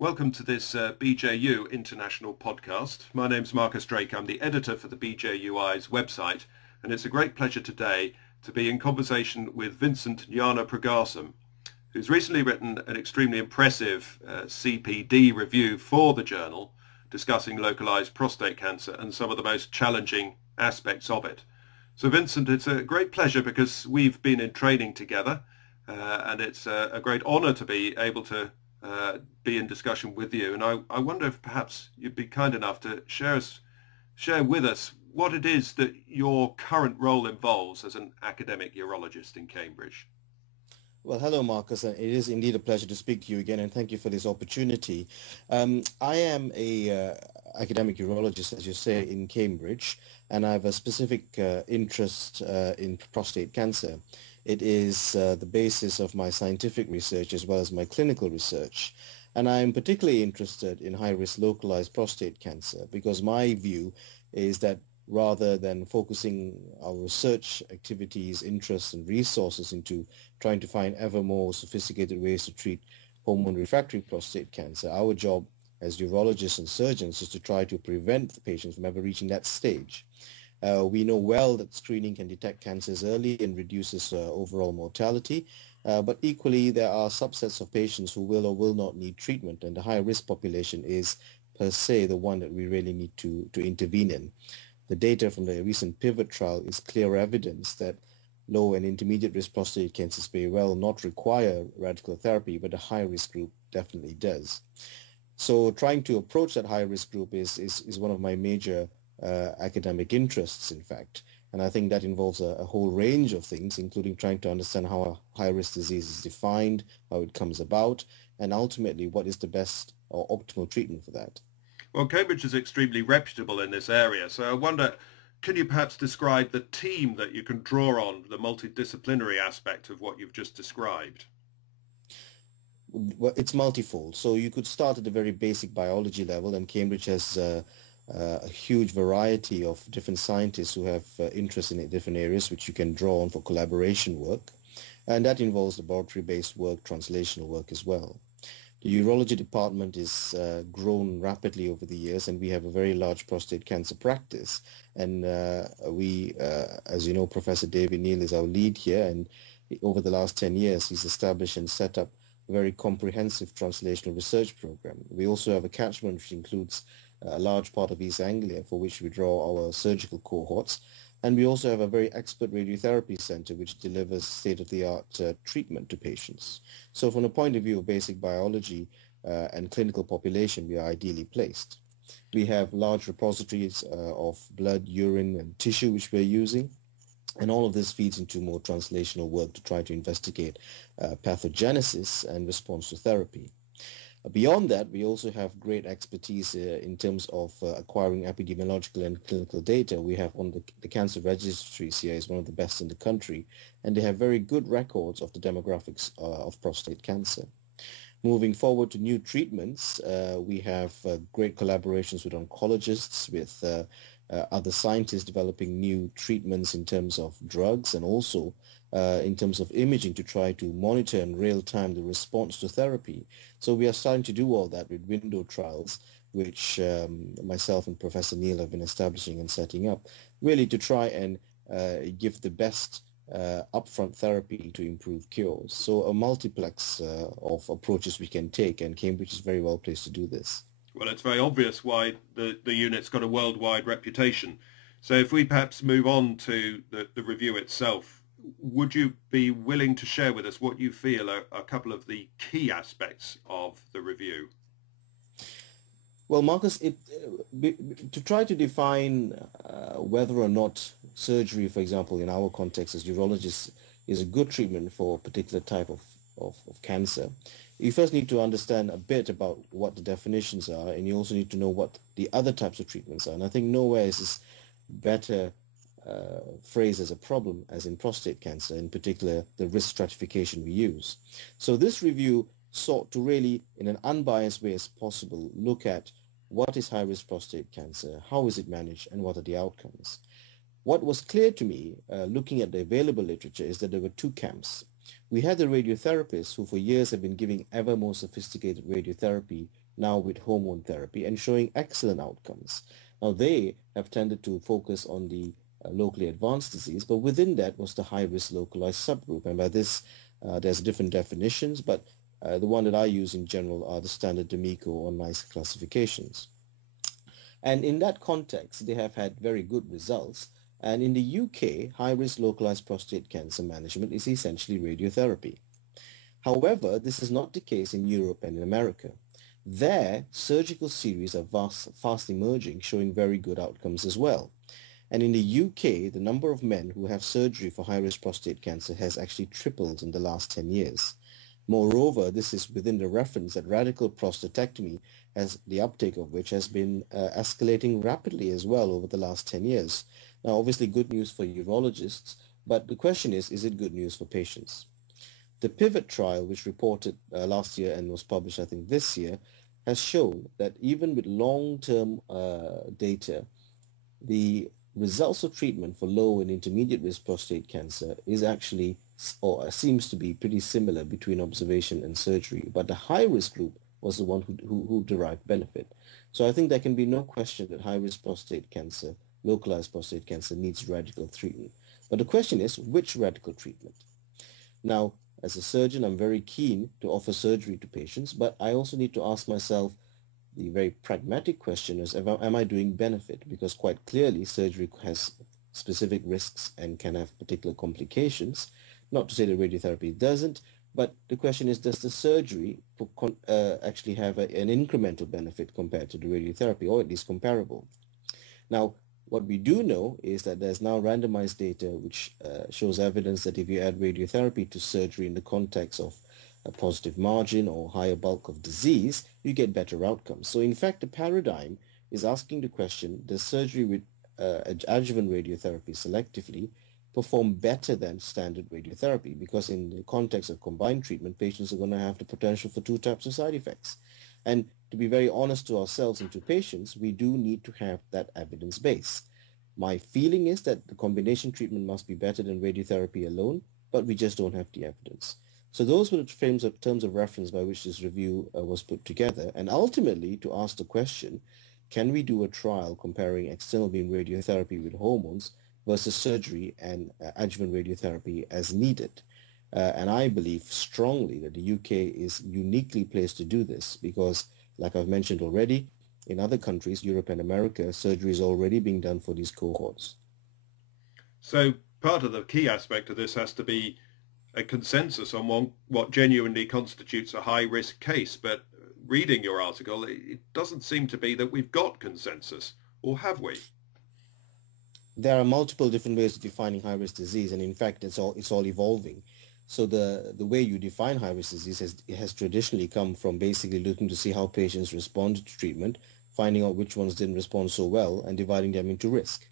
Welcome to this BJU International podcast. My name's Marcus Drake. I'm the editor for the BJUI's website, and it's a great pleasure today to be in conversation with Vincent Gnanapragasam, who's recently written an extremely impressive CPD review for the journal discussing localized prostate cancer and some of the most challenging aspects of it. So Vincent, it's a great pleasure because we've been in training together, and it's a great honor to be able to be in discussion with you. And I wonder if perhaps you'd be kind enough to share with us what it is that your current role involves as an academic urologist in Cambridge. Well, hello, Marcus. It is indeed a pleasure to speak to you again, and thank you for this opportunity. I am a academic urologist, as you say, in Cambridge, and I have a specific interest in prostate cancer. It is the basis of my scientific research as well as my clinical research. And I am particularly interested in high-risk localized prostate cancer because my view is that rather than focusing our research activities, interests, and resources into trying to find ever more sophisticated ways to treat hormone-refractory prostate cancer, our job as urologists and surgeons is to try to prevent the patients from ever reaching that stage. We know well that screening can detect cancers early and reduces overall mortality, but equally there are subsets of patients who will or will not need treatment, and the high-risk population is per se the one that we really need to intervene in. The data from the recent PIVOT trial is clear evidence that low and intermediate risk prostate cancers may well not require radical therapy, but the high-risk group definitely does. So trying to approach that high-risk group is one of my major academic interests, in fact. And I think that involves a whole range of things, including trying to understand how a high-risk disease is defined, how it comes about, and ultimately what is the best or optimal treatment for that. Well, Cambridge is extremely reputable in this area, so I wonder, can you perhaps describe the team that you can draw on, the multidisciplinary aspect of what you've just described? Well, it's multifold. So you could start at the very basic biology level, and Cambridge has a huge variety of different scientists who have interest in different areas which you can draw on for collaboration work. And that involves laboratory-based work, translational work as well. The urology department is grown rapidly over the years, and we have a very large prostate cancer practice. And as you know, Professor David Neal is our lead here, and over the last 10 years, he's established and set up a very comprehensive translational research program. We also have a catchment which includes a large part of East Anglia, for which we draw our surgical cohorts. And we also have a very expert radiotherapy center which delivers state-of-the-art treatment to patients. So from the point of view of basic biology and clinical population, we are ideally placed. We have large repositories of blood, urine, and tissue which we're using. And all of this feeds into more translational work to try to investigate pathogenesis and response to therapy. Beyond that, we also have great expertise in terms of acquiring epidemiological and clinical data. We have the cancer registries here is one of the best in the country, and they have very good records of the demographics of prostate cancer. Moving forward to new treatments, we have great collaborations with oncologists, with other scientists developing new treatments in terms of drugs and also in terms of imaging to try to monitor in real time the response to therapy. So we are starting to do all that with window trials, which myself and Professor Neal have been establishing and setting up, really to try and give the best upfront therapy to improve cures. So a multiplex of approaches we can take, and Cambridge is very well placed to do this. Well, it's very obvious why the unit's got a worldwide reputation. So if we perhaps move on to the review itself, would you be willing to share with us what you feel are a couple of the key aspects of the review? Well, Marcus, to try to define whether or not surgery, for example, in our context as urologists, is a good treatment for a particular type of cancer, you first need to understand a bit about what the definitions are, and you also need to know what the other types of treatments are. And I think nowhere is this better phrased as a problem as in prostate cancer, in particular the risk stratification we use. So this review sought to really, in an unbiased way as possible, look at what is high-risk prostate cancer, how is it managed, and what are the outcomes. What was clear to me, looking at the available literature, is that there were two camps. We had the radiotherapists who for years have been giving ever more sophisticated radiotherapy, now with hormone therapy, and showing excellent outcomes. Now they have tended to focus on the locally advanced disease, but within that was the high-risk localized subgroup. And by this, there's different definitions, but the one that I use in general are the standard DeMeco or NICE classifications. And in that context, they have had very good results. And in the UK, high-risk localized prostate cancer management is essentially radiotherapy. However, this is not the case in Europe and in America. There, surgical series are fast emerging, showing very good outcomes as well. And in the UK, the number of men who have surgery for high-risk prostate cancer has actually tripled in the last 10 years. Moreover, this is within the reference that radical prostatectomy, as the uptake of which has been escalating rapidly as well over the last 10 years. Now, obviously good news for urologists, but the question is it good news for patients? The PIVOT trial, which reported last year and was published, I think, this year, has shown that even with long-term data, the results of treatment for low and intermediate risk prostate cancer is actually, or seems to be, pretty similar between observation and surgery. But the high-risk group was the one who derived benefit. So I think there can be no question that high-risk prostate cancer, localized prostate cancer, needs radical treatment. But the question is, which radical treatment? Now, as a surgeon, I'm very keen to offer surgery to patients, but I also need to ask myself the very pragmatic question is, am I doing benefit? Because quite clearly, surgery has specific risks and can have particular complications. Not to say that radiotherapy doesn't, but the question is, does the surgery actually have an incremental benefit compared to the radiotherapy, or at least comparable? Now, what we do know is that there's now randomized data which shows evidence that if you add radiotherapy to surgery in the context of a positive margin or higher bulk of disease, you get better outcomes. So in fact, the paradigm is asking the question, does surgery with adjuvant radiotherapy selectively perform better than standard radiotherapy? Because in the context of combined treatment, patients are going to have the potential for two types of side effects. And to be very honest to ourselves and to patients, we do need to have that evidence base. My feeling is that the combination treatment must be better than radiotherapy alone, but we just don't have the evidence. So those were the terms of reference by which this review was put together, and ultimately to ask the question, can we do a trial comparing external beam radiotherapy with hormones versus surgery and adjuvant radiotherapy as needed? And I believe strongly that the UK is uniquely placed to do this because, like I've mentioned already, in other countries, Europe and America, surgery is already being done for these cohorts. So part of the key aspect of this has to be a consensus on what genuinely constitutes a high-risk case. But reading your article, it doesn't seem to be that we've got consensus, or have we? There are multiple different ways of defining high-risk disease, and in fact, it's all evolving. So the way you define high-risk disease has traditionally come from basically looking to see how patients respond to treatment, finding out which ones didn't respond so well, and dividing them into risk.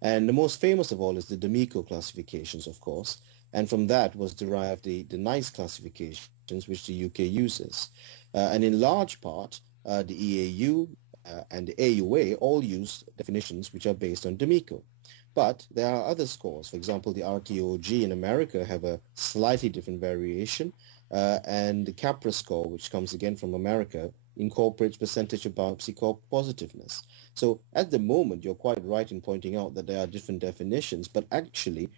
And the most famous of all is the DeMeco classifications, of course, and from that was derived the NICE classifications, which the UK uses. And in large part, the EAU and the AUA all use definitions which are based on DeMeco. But there are other scores. For example, the RTOG in America have a slightly different variation, and the CAPRA score, which comes again from America, incorporates percentage of biopsy core positiveness. So at the moment, you're quite right in pointing out that there are different definitions, but actually,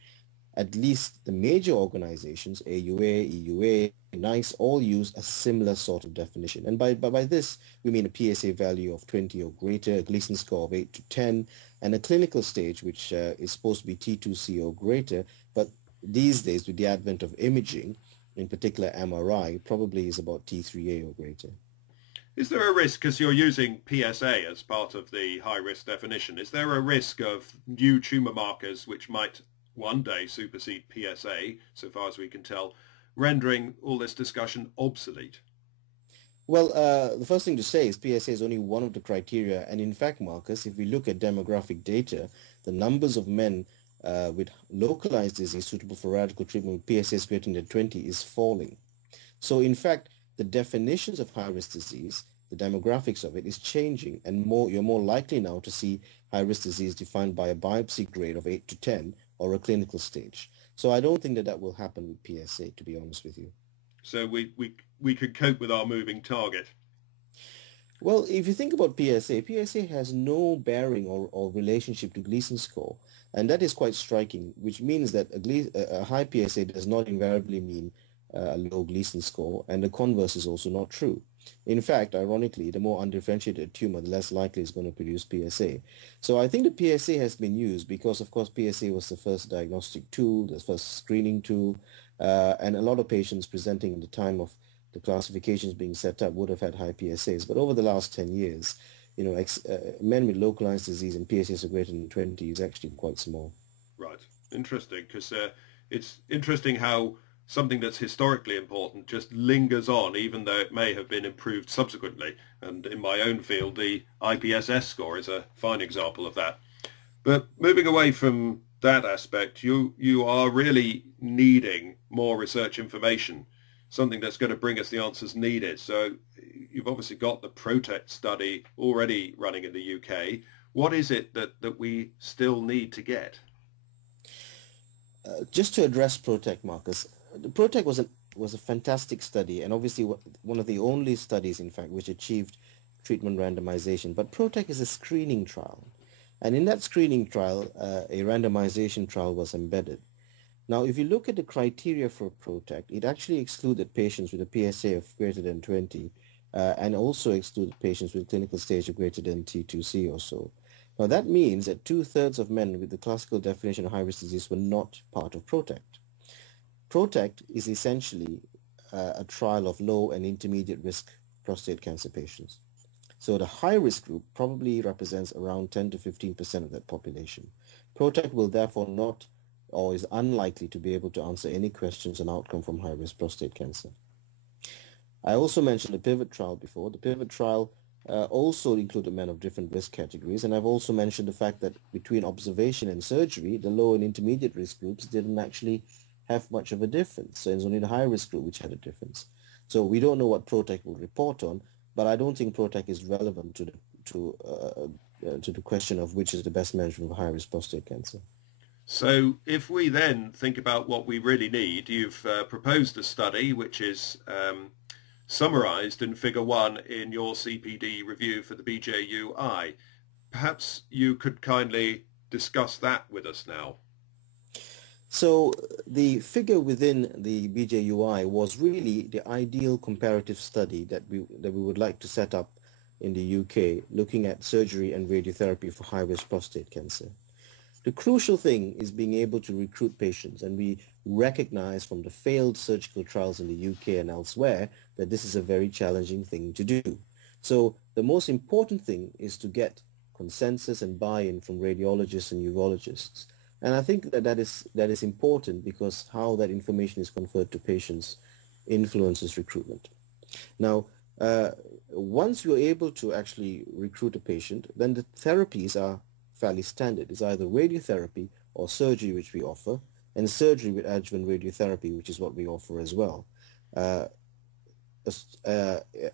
at least the major organizations, AUA, EUA, NICE, all use a similar sort of definition. And by this, we mean a PSA value of 20 or greater, a Gleason score of 8 to 10, and a clinical stage, which is supposed to be T2C or greater. But these days, with the advent of imaging, in particular MRI, probably is about T3A or greater. Is there a risk, because you're using PSA as part of the high-risk definition, is there a risk of new tumour markers which might one day supersede PSA, so far as we can tell, rendering all this discussion obsolete? Well, the first thing to say is PSA is only one of the criteria, and in fact, Marcus, if we look at demographic data, the numbers of men with localized disease suitable for radical treatment with PSA greater than 20 is falling. So in fact, the definitions of high-risk disease, the demographics of it is changing, and you're more likely now to see high-risk disease defined by a biopsy grade of 8 to 10 or a clinical stage. So I don't think that that will happen with PSA, to be honest with you. So we could cope with our moving target. Well, if you think about PSA has no bearing or relationship to Gleason score, and that is quite striking, which means that a high PSA does not invariably mean a low Gleason score, and the converse is also not true. In fact, ironically, the more undifferentiated tumor, the less likely it's going to produce PSA. So I think the PSA has been used because, of course, PSA was the first diagnostic tool, the first screening tool, and a lot of patients presenting at the time of the classifications being set up would have had high PSAs. But over the last 10 years, men with localized disease and PSAs are greater than 20 is actually quite small. Right. Interesting, because it's interesting how something that's historically important just lingers on, even though it may have been improved subsequently. And in my own field, the IPSS score is a fine example of that. But moving away from that aspect, you are really needing more research information, something that's going to bring us the answers needed. So you've obviously got the Protec study already running in the UK. What is it that we still need to get? Just to address Protec, Marcus, the Protec was a fantastic study, and obviously one of the only studies, in fact, which achieved treatment randomization. But Protec is a screening trial, and in that screening trial, a randomization trial was embedded. Now, if you look at the criteria for Protec, it actually excluded patients with a PSA of greater than 20, and also excluded patients with clinical stage of greater than T2C or so. Now, that means that 2/3 of men with the classical definition of high-risk disease were not part of Protec. Protec is essentially a trial of low and intermediate risk prostate cancer patients. So the high-risk group probably represents around 10 to 15% of that population. Protec will therefore not, or is unlikely to be able to answer any questions on outcome from high-risk prostate cancer. I also mentioned the PIVOT trial before. The PIVOT trial also included men of different risk categories, and I've also mentioned the fact that between observation and surgery, the low and intermediate risk groups didn't actually have much of a difference. So it's only the high-risk group which had a difference. So we don't know what Protec will report on, but I don't think Protec is relevant to the question of which is the best management of high-risk prostate cancer. So if we then think about what we really need, you've proposed a study which is summarized in figure 1 in your CPD review for the BJUI. Perhaps you could kindly discuss that with us now. So the figure within the BJUI was really the ideal comparative study that we would like to set up in the UK, looking at surgery and radiotherapy for high-risk prostate cancer. The crucial thing is being able to recruit patients, and we recognize from the failed surgical trials in the UK and elsewhere that this is a very challenging thing to do. So the most important thing is to get consensus and buy-in from radiologists and urologists. And I think that is important because how that information is conferred to patients influences recruitment. Now, once you're able to actually recruit a patient, then the therapies are fairly standard. It's either radiotherapy or surgery, which we offer, and surgery with adjuvant radiotherapy, which is what we offer as well,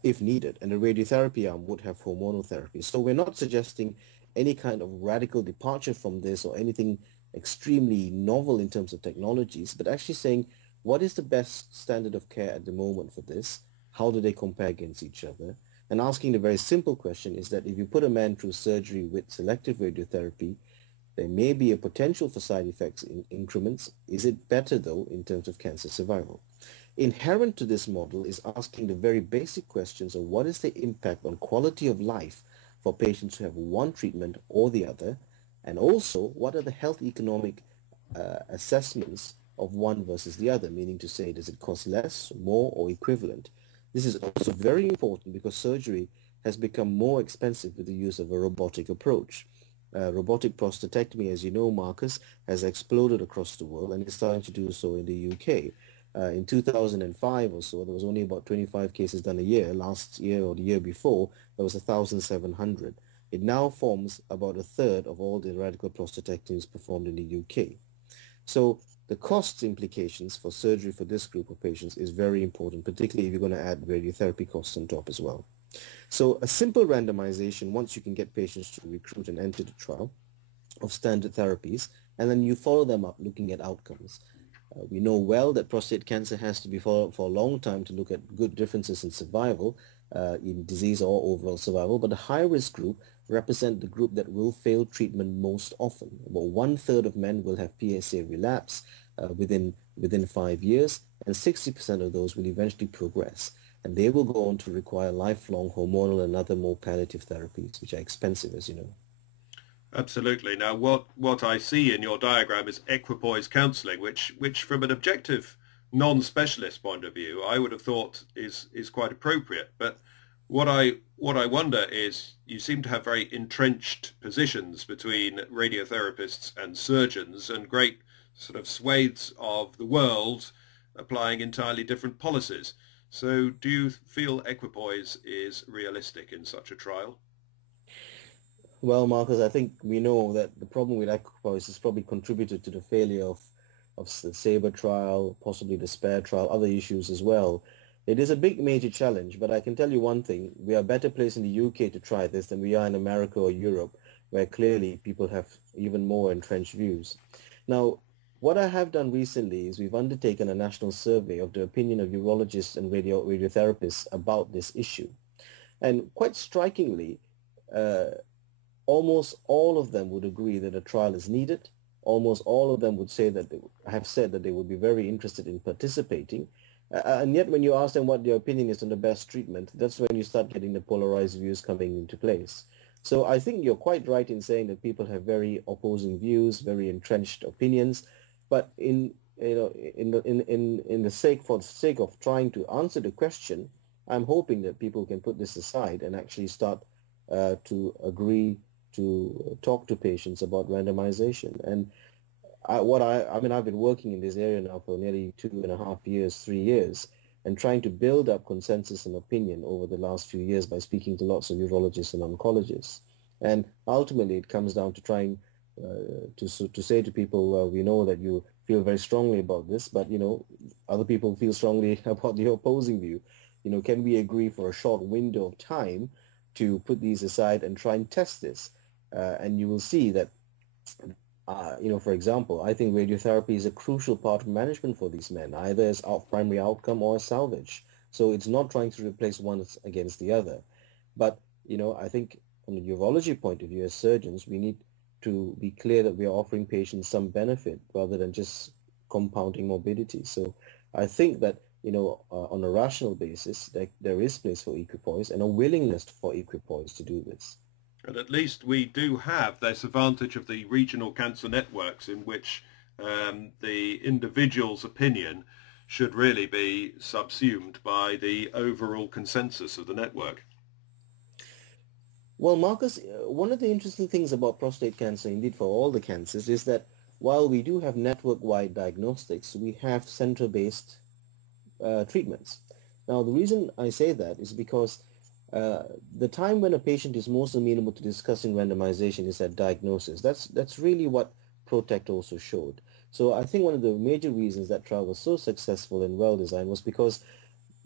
if needed. And the radiotherapy arm would have hormonal therapy. So we're not suggesting any kind of radical departure from this or anything extremely novel in terms of technologies, but actually saying what is the best standard of care at the moment for this? How do they compare against each other? And asking the very simple question is that if you put a man through surgery with selective radiotherapy, there may be a potential for side effects in increments. Is it better, though, in terms of cancer survival? Inherent to this model is asking the very basic questions of what is the impact on quality of life for patients who have one treatment or the other, and also what are the health economic assessments of one versus the other, meaning to say, does it cost less, more, or equivalent? This is also very important because surgery has become more expensive with the use of a robotic approach. Robotic prostatectomy, as you know, Marcus, has exploded across the world and is starting to do so in the UK. In 2005 or so, there was only about 25 cases done a year. Last year or the year before, there was 1,700. It now forms about 1/3 of all the radical prostatectomies performed in the UK. So the cost implications for surgery for this group of patients is very important, particularly if you're going to add radiotherapy costs on top as well. So a simple randomization, once you can get patients to recruit and enter the trial of standard therapies, and then you follow them up looking at outcomes. We know well that prostate cancer has to be followed for a long time to look at good differences in survival, in disease or overall survival, but the high-risk group represent the group that will fail treatment most often. About one-third of men will have PSA relapse within 5 years, and 60% of those will eventually progress. And they will go on to require lifelong hormonal and other more palliative therapies, which are expensive, as you know. Absolutely. Now, what I see in your diagram is equipoise counselling, which from an objective, non-specialist point of view, I would have thought is quite appropriate. But what I wonder is you seem to have very entrenched positions between radiotherapists and surgeons, and great sort of swathes of the world applying entirely different policies. So do you feel equipoise is realistic in such a trial? Well, Marcus, I think we know that the problem with equipoise has probably contributed to the failure of the SABRE trial, possibly the SPARE trial, other issues as well. It is a big major challenge, but I can tell you one thing, we are better placed in the UK to try this than we are in America or Europe, where clearly people have even more entrenched views. Now, what I have done recently is we've undertaken a national survey of the opinion of urologists and radiotherapists about this issue. And quite strikingly, almost all of them would agree that a trial is needed. Almost all of them would say that have said that they would be very interested in participating. And yet when you ask them what their opinion is on the best treatment, that's when you start getting the polarized views coming into place. So I think you're quite right in saying that people have very opposing views, very entrenched opinions, but for the sake of trying to answer the question, I'm hoping that people can put this aside and actually start to agree to talk to patients about randomization. And I've been working in this area now for nearly 2.5 years, 3 years, and trying to build up consensus and opinion over the last few years by speaking to lots of urologists and oncologists. And ultimately, it comes down to trying to say to people, we know that you feel very strongly about this, but other people feel strongly about the opposing view. Can we agree for a short window of time to put these aside and try and test this? And you will see that, for example, I think radiotherapy is a crucial part of management for these men, either as primary outcome or as salvage. So it's not trying to replace one against the other. But, I think from the urology point of view, as surgeons, we need to be clear that we are offering patients some benefit rather than just compounding morbidity. So I think that, on a rational basis, there is place for equipoise and a willingness for equipoise to do this. And at least we do have this advantage of the regional cancer networks in which the individual's opinion should really be subsumed by the overall consensus of the network. Well, Marcus, one of the interesting things about prostate cancer, indeed for all the cancers, is that while we do have network-wide diagnostics, we have center-based treatments. Now, the reason I say that is because the time when a patient is most amenable to discussing randomization is at diagnosis. That's really what Protec also showed. So I think one of the major reasons that trial was so successful and well designed was because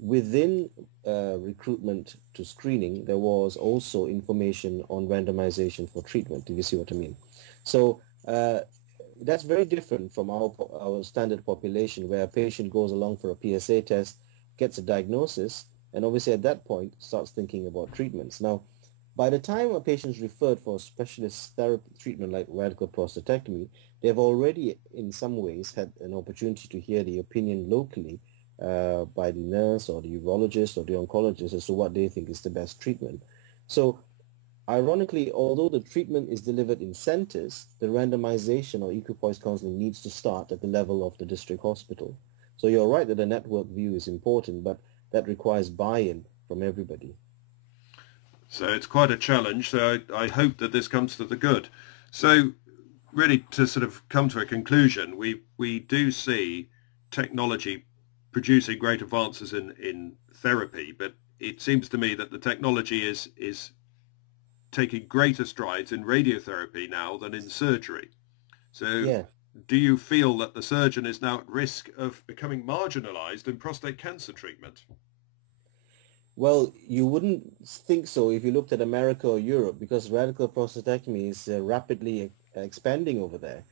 within recruitment to screening, there was also information on randomization for treatment, if you see what I mean. So that's very different from our standard population, where a patient goes along for a PSA test, gets a diagnosis, and obviously at that point starts thinking about treatments. Now, by the time a patient is referred for a specialist therapy treatment like radical prostatectomy, they have already in some ways had an opportunity to hear the opinion locally by the nurse or the urologist or the oncologist as to what they think is the best treatment. So ironically, although the treatment is delivered in centers, the randomization or equipoise counseling needs to start at the level of the district hospital. So you're right that the network view is important, but that requires buy-in from everybody. So it's quite a challenge. So I hope that this comes to the good. So really to sort of come to a conclusion, we do see technology producing great advances in therapy, but it seems to me that the technology is taking greater strides in radiotherapy now than in surgery. So yeah. Do you feel that the surgeon is now at risk of becoming marginalized in prostate cancer treatment? Well, you wouldn't think so if you looked at America or Europe, because radical prostatectomy is rapidly expanding over there.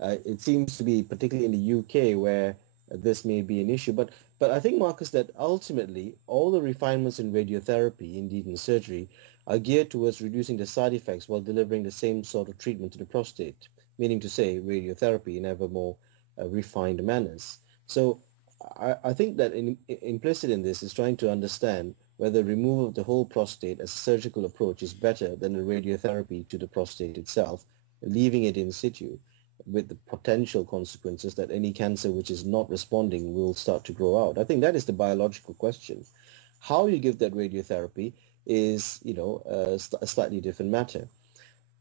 It seems to be particularly in the UK where this may be an issue. But I think, Marcus, that ultimately all the refinements in radiotherapy, indeed in surgery, are geared towards reducing the side effects while delivering the same sort of treatment to the prostate, meaning to say radiotherapy in ever more refined manners. So I think that implicit in this is trying to understand whether removal of the whole prostate as a surgical approach is better than the radiotherapy to the prostate itself, leaving it in situ, with the potential consequences that any cancer which is not responding will start to grow out. I think that is the biological question. How you give that radiotherapy is, a slightly different matter.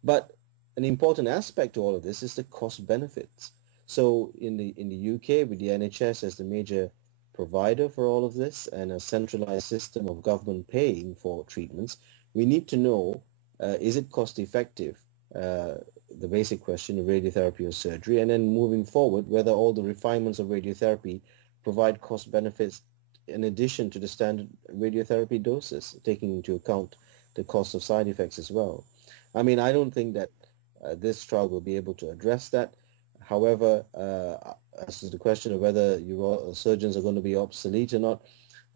But an important aspect to all of this is the cost benefits. So in the UK, with the NHS as the major provider for all of this and a centralized system of government paying for treatments, we need to know, is it cost effective? The basic question of radiotherapy or surgery, and then moving forward, whether all the refinements of radiotherapy provide cost benefits in addition to the standard radiotherapy doses, taking into account the cost of side effects as well. I mean, I don't think that this trial will be able to address that. However, as to the question of whether surgeons are going to be obsolete or not,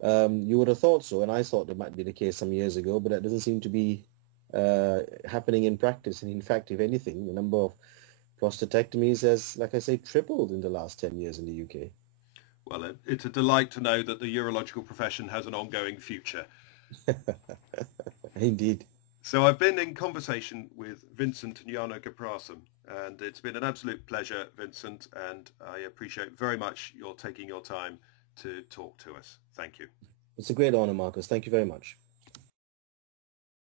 you would have thought so, and I thought that might be the case some years ago, but that doesn't seem to be happening in practice. And in fact, if anything, the number of prostatectomies has, like I say, tripled in the last 10 years in the UK. Well, it's a delight to know that the urological profession has an ongoing future. Indeed. So I've been in conversation with Vincent Gnanapragasam, and it's been an absolute pleasure, Vincent, and I appreciate very much your taking your time to talk to us. Thank you. It's a great honor, Marcus. Thank you very much.